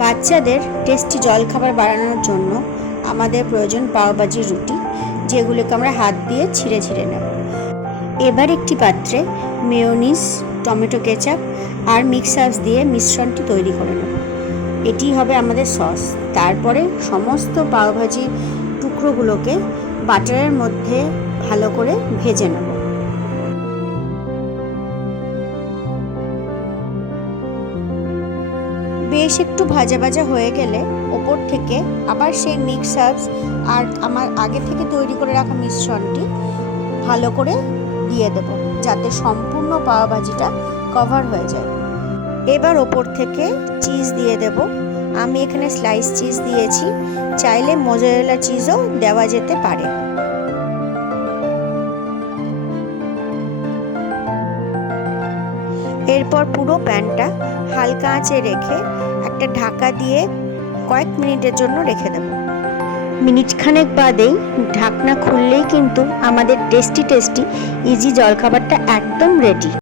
বাচ্চাদের টেস্টি জলখাবার বানানোর জন্য আমাদের প্রয়োজন পাওভাজির রুটি, যেগুলোকে আমরা হাত দিয়ে ছিঁড়ে ছিঁড়ে নেব। এবার একটি পাত্রে মেয়োনিজ, টমেটো কেচাপ আর মিক্স সার্ভস দিয়ে মিশ্রণটি তৈরি করে নেব। এটি হবে আমাদের সস। তারপরে সমস্ত পাওভাজি টুকরোগুলোকে বাটারের মধ্যে ভালো করে ভেজে নেব। বেশ একটু ভাজা ভাজা হয়ে গেলে ওপর থেকে আবার সেই মিক্স সার্ভস আর আমার আগে থেকে তৈরি করে রাখা মিশ্রণটি ভালো করে দিয়ে দেব, যাতে সম্পূর্ণ পাওভাজিটা কভার হয়ে যায়। এবার ওপর থেকে চিজ দিয়ে দেব। আমি এখানে স্লাইস চিজ দিয়েছি, চাইলে মোজারেলা চিজও দেওয়া যেতে পারে। এরপর পুরো প্যানটা হালকা আঁচে রেখে একটা ঢাকা দিয়ে কয়েক মিনিটের জন্য রেখে দেব। মিনিটখানেক বাদেই ঢাকনা খুললেই কিন্তু আমাদের টেস্টি ইজি জলখাবারটা একদম রেডি।